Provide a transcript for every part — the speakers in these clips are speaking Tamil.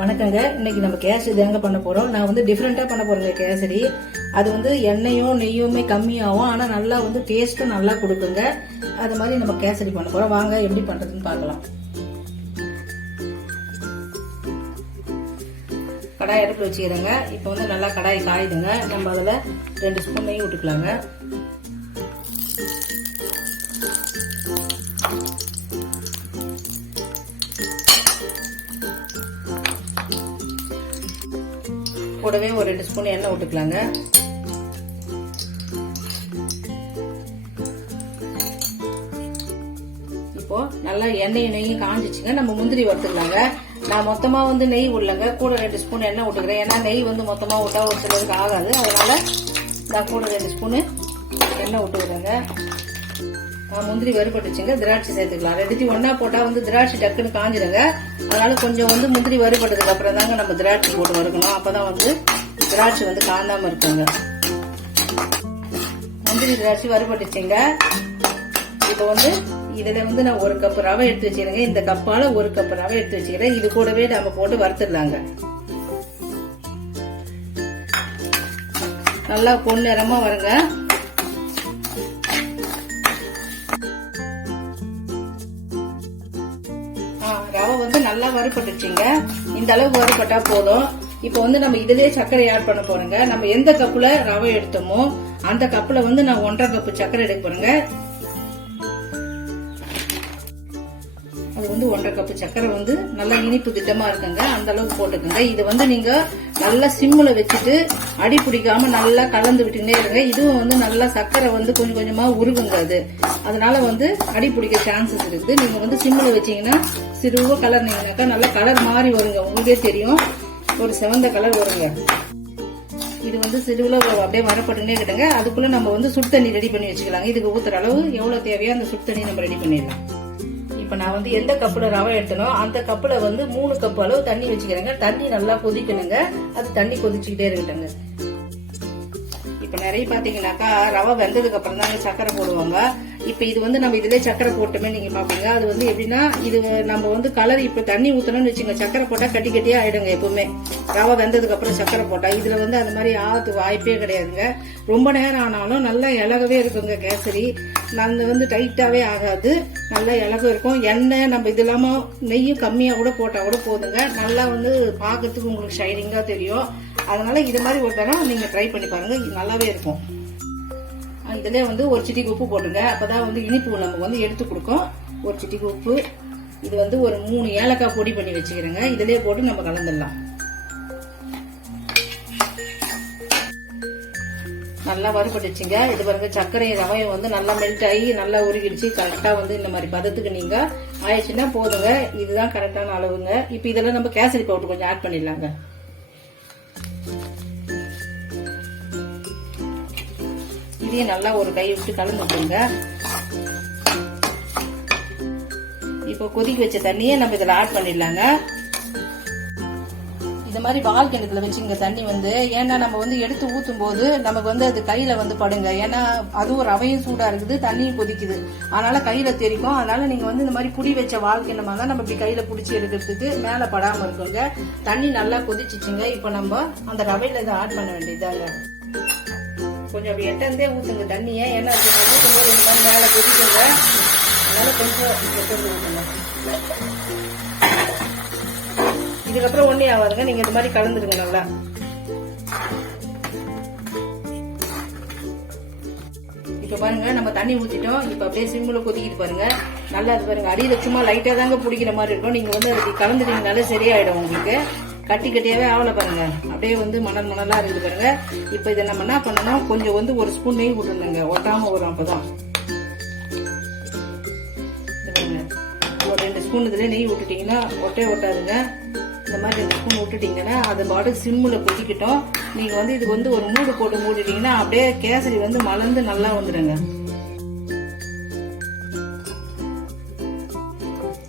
வணக்கங்க. இன்னைக்கு நம்ம கேசரி தாங்க பண்ண போறோம். நான் வந்து டிஃப்ரெண்டா பண்ண போறேங்க கேசரி. அது வந்து எண்ணெயும் நெய்யுமே கம்மியாகும், ஆனா நல்லா வந்து டேஸ்ட்டும் நல்லா கொடுக்குங்க. அது மாதிரி நம்ம கேசரி பண்ண போறோம். வாங்க எப்படி பண்றதுன்னு பார்க்கலாம். கடாய் அடுப்பில் வச்சுக்கிறேங்க. இப்போ வந்து நல்லா கடாய் காயுதுங்க. நம்ம அதில் 2 ஸ்பூன் நெய் விட்டுக்கலாங்க. கூடவே ஒரு 2 ஸ்பூன் எண்ணெய் விட்டுக்கலாங்க. இப்போ நல்லா எண்ணெயும் நெய்யும் காஞ்சிச்சுங்க. நம்ம முந்திரி வறுத்துக்கலாங்க. நான் மொத்தமா வந்து நெய் விடலங்க, கூட 2 ஸ்பூன் எண்ணெய் விட்டுக்கிறேன். ஏன்னா நெய் வந்து மொத்தமா விட்டா ஒரு சிலருக்கு ஆகாது, அதனால நான் கூட 2 ஸ்பூனு எண்ணெய் விட்டுக்கிறேங்க. முந்திரி வறுபட்டுச்சுங்க. திராட்சை சேர்த்துக்கலாம். ரெண்டுத்தையும் ஒன்னா போட்டா வந்து திராட்சை டக்குன்னு காஞ்சிடுங்க. அதனால கொஞ்சம் வந்து முந்திரி வறுபட்டதுக்கு அப்புறம் தாங்க நம்ம திராட்சை போட்டு வறுக்கணும். அப்பதான் வந்து திராட்சை வந்து காந்தாம இருக்குங்க. முந்திரி திராட்சை வறுபட்டுச்சுங்க. இப்போ வந்து இதுல வந்து நான் 1 கப் ரவை எடுத்து வச்சுக்கிறேங்க. இந்த கப்பால 1 கப் ரவை எடுத்து வச்சுக்கிறேன். இது கூடவே நம்ம போட்டு வறுத்துடலாங்க. நல்லா பொன்னிறமா வருங்க. ரவை வந்து நல்லா வறுபட்டுச்சுங்க. இந்த அளவுக்கு வறுபட்டா போதும். இப்போ வந்து நம்ம இதுலயே சர்க்கரை ஆட் பண்ண போறோங்க. நம்ம எந்த கப்புல ரவை எடுத்தோமோ அந்த கப்புல வந்து நான் 1.5 கப் சர்க்கரை எடுக்க போறேங்க. அது வந்து 1.5 கப் சர்க்கரை வந்து நல்லா இனிப்பு திட்டமா இருக்குங்க. அந்த அளவுக்கு போட்டுக்கோங்க. இது வந்து நீங்க நல்லா சிம்முல வச்சுட்டு அடி பிடிக்காம நல்லா கலந்து விட்டுனே இருங்க. இதுவும் வந்து நல்லா சர்க்கரை வந்து கொஞ்சம் கொஞ்சமா உருகுங்க. அதனால வந்து அடி பிடிக்க சான்சஸ் இருக்குது. நீங்க வந்து சிம்முல வச்சீங்கன்னா சிறுவ கலர்னீங்கன்னாக்கா நல்லா கலர் மாறி வருங்க. உங்களுக்கே தெரியும், ஒரு செவந்த கலர் வருங்க. இது வந்து சிறுவுல அப்படியே வரப்பட்டுனே கிட்டங்க. அதுக்குள்ள நம்ம வந்து சுடு தண்ணி ரெடி பண்ணி வச்சுக்கலாங்க. இதுக்கு ஊத்துற அளவு எவ்வளவு தேவையோ அந்த சுடு தண்ணி நம்ம ரெடி பண்ணிடலாம். இப்ப நான் வந்து எந்த கப்புல ரவை எடுத்தனோ அந்த கப்புல வந்து 3 கப் அளவு தண்ணி வச்சுக்கிறேங்க. தண்ணி நல்லா கொதிக்கணுங்க. அது தண்ணி கொதிச்சுக்கிட்டே இருக்கட்டுங்க. இப்ப நிறைய பாத்தீங்கன்னாக்கா ரவை வெந்ததுக்கு அப்புறம் தான் சக்கரை போடுவாங்க. இப்ப இது வந்து நம்ம இதுல சக்கரை போட்டுமே நீங்க பாப்பீங்க. அது வந்து எப்படின்னா, இது நம்ம வந்து கலர் இப்ப தண்ணி ஊத்தணும்னு வச்சுங்க, சக்கரை போட்டா கட்டி கட்டியா ஆயிடுங்க. எப்பவுமே ரவை வெந்ததுக்கு அப்புறம் சக்கரை போட்டா இதுல வந்து அந்த மாதிரி ஆகிறதுக்கு வாய்ப்பே கிடையாதுங்க. ரொம்ப நேரம் ஆனாலும் நல்லா இலகவே இருக்குங்க கேசரி. நாங்க வந்து டைட்டாவே ஆகாது, நல்லா இலகம் இருக்கும். எண்ணெய் நம்ம இது இல்லாம நெய்யும் கம்மியா கூட போட்டா கூட போதுங்க. நல்லா வந்து பாக்கிறதுக்கு உங்களுக்கு ஷைனிங்கா தெரியும். அதனால இது மாதிரி ஒரு தடவை நீங்க ட்ரை பண்ணி பாருங்க, நல்லாவே இருக்கும். இதுல வந்து ஒரு சிட்டிக்கு உப்பு போட்டுங்க. அப்பதான் வந்து இனிப்பு நம்ம வந்து எடுத்து கொடுக்கும். ஒரு சிட்டிக்கு உப்பு. இது வந்து ஒரு 3 ஏலக்காய் பொடி பண்ணி வச்சுக்கிறேங்க. இதுலயே போட்டு நம்ம கலந்துடலாம். நல்லா வறுபட்டுச்சுங்க. இது பாருங்க, சர்க்கரை ரவையும் வந்து நல்லா மெல்ட் ஆகி நல்லா உருகிடுச்சு. கரெக்டா வந்து இந்த மாதிரி பதத்துக்கு நீங்க ஆயிடுச்சுன்னா போதுங்க. இதுதான் கரெக்டான அளவுங்க. இப்ப இதெல்லாம் நம்ம கேசரி பவுடர் கொஞ்சம் ஆட் பண்ணிடலாங்க. இதையும் நல்லா ஒரு கை விட்டு கலந்து விட்டுருங்க. இப்போ கொதிக்க வச்ச தண்ணியை நம்ம இதுல ஆட் பண்ணிடலாங்க. இந்த மாதிரி வால் கிணத்துல வச்சுங்க தண்ணி வந்து. ஏன்னா நம்ம வந்து எடுத்து ஊத்தும் போது நமக்கு வந்து அது கையில வந்து படுங்க. ஏன்னா அதுவும் ரவையும் சூடா இருக்குது, தண்ணியும் கொதிக்குது, அதனால கையில தெரிக்கும். அதனால நீங்க வந்து இந்த மாதிரி புடி வச்ச வால் கிணமா தான் நம்ம இப்படி கையில புடிச்சு எடுக்கிறதுக்கு மேல படாம இருக்குங்க. தண்ணி நல்லா கொதிச்சுச்சுங்க. இப்ப நம்ம அந்த ரவையில இதை ஆட் பண்ண வேண்டியதாங்க. கொஞ்சம் அப்படி எட்டந்தே ஊத்துங்க தண்ணியை. ஏன்னா ஊத்தும் போது இந்த மாதிரி மேல கொதிக்குங்க. அதனால கொஞ்சம் ஊத்துங்க. இதுக்கப்புறம் ஒண்ணே ஆகாதுங்க. நீங்க இந்த மாதிரி கலந்துருங்க நல்லா. இப்ப பாருங்க, நம்ம தண்ணி ஊத்திட்டோம். இப்ப அப்படியே சிம்முல கொதிக்கிட்டு பாருங்க. நல்லா அது பாருங்க, அடியில சும்மா லைட்டா தாங்க பிடிக்கிற மாதிரி இருக்கும். நீங்க வந்து அதுக்கு கலந்துட்டீங்கனாலே சரியாயிடும் உங்களுக்கு. கட்டி கட்டியாவே ஆவல பாருங்க. அப்படியே வந்து மணல் மணலா இருக்குது பாருங்க. இப்ப இதை நம்ம என்ன பண்ணணும், கொஞ்சம் வந்து 1 ஸ்பூன் நெய் விட்டுருங்க. ஒட்டாம வரும். அப்பதான் ஒரு 2 ஸ்பூன் இதுல நெய் விட்டுட்டீங்கன்னா ஒட்டே ஒட்டாதுங்க. இந்த மாதிரி 2 ஸ்பூன் விட்டுட்டீங்கன்னா அது பாட்டு சிம்முல கொதிக்கிட்டோம். நீங்க வந்து இதுக்கு வந்து ஒரு மூடு போட்டு மூடிட்டீங்கன்னா அப்படியே கேசரி வந்து மலர்ந்து நல்லா வந்துடுங்க.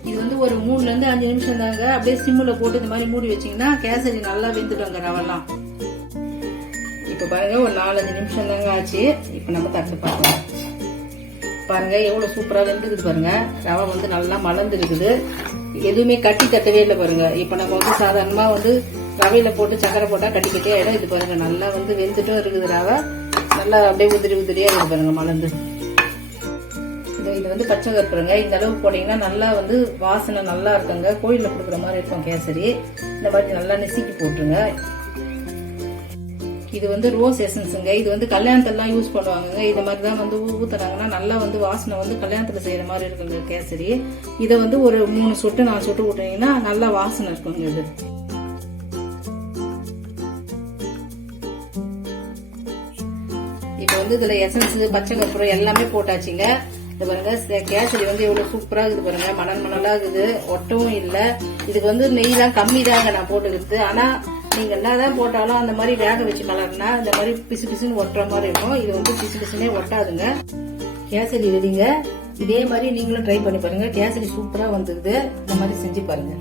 இது வந்து ஒரு 3ல இருந்து 5 நிமிஷம் தாங்க. அப்படியே சிம்முல போட்டு இந்த மாதிரி மூடி வச்சீங்கன்னா கேசரி நல்லா வெந்துடுங்க ரவெல்லாம். இப்ப பாருங்க, ஒரு 4-5 நிமிஷம் தாங்க ஆச்சு. இப்ப நம்ம தட்டு பார்க்கலாம். பாருங்க எவ்வளவு சூப்பரா வெந்துக்குது பாருங்க. ரவை வந்து நல்லா மலர்ந்து இருக்குது. எதுவுமே கட்டி தட்டவே இல்லை பாருங்க. இப்ப நம்ம வந்து சாதாரணமா வந்து ரவையில போட்டு சக்கரை போட்டா கட்டிக்கிட்டே ஆயிடும். இது பாருங்க நல்லா வந்து வெந்துட்டும் இருக்குது ரவை, நல்லா அப்படியே உதிரியா இருக்கு பாருங்க மலர்ந்து. இது வந்து பச்சை கற்பூரங்க. இந்த அளவு போட்டீங்கன்னா நல்லா வந்து வாசனை நல்லா இருக்குங்க. கோயில்ல கொடுக்குற மாதிரி இருக்கும் கேசரி. இந்த மாதிரி நல்லா நெசுக்கி போட்டுருங்க. இது வந்து ரோஸ் எசன்ஸுங்க. இது வந்து கல்யாணத்தெல்லாம் யூஸ் பண்ணுவாங்க. இந்த மாதிரி தான் வந்து ஊத்துறாங்கன்னா நல்லா வந்து வாசனை வந்து கல்யாணத்துல செய்யற மாதிரி இருக்குங்க கேசரி. இதை வந்து ஒரு 3 சொட்டு 4 சொட்டு விட்டீங்கன்னா நல்லா வாசனை இருக்குங்க. இது இப்ப வந்து இதுல எசன்ஸ் பச்சை கற்பூரம் எல்லாமே போட்டாச்சுங்க. இது பாருங்க கேசரி வந்து எவ்வளவு சூப்பரா இருக்குது பாருங்க. மணலா இருக்குது, ஒட்டவும் இல்ல. இதுக்கு வந்து நெய்லாம் கம்மி தாங்க நான் போட்டுக்கிறது. ஆனா நீங்க என்னதான் போட்டாலும் அந்த மாதிரி வேக வச்சு கலர்னா இந்த மாதிரி பிசு பிசுன்னு ஒட்டுற மாதிரி இருக்கும். இது வந்து பிசு பிசுனே ஒட்டாதுங்க. கேசரி ரெடிங்க. இதே மாதிரி நீங்களும் ட்ரை பண்ணி பாருங்க. கேசரி சூப்பரா வந்துருது. இந்த மாதிரி செஞ்சு பாருங்க.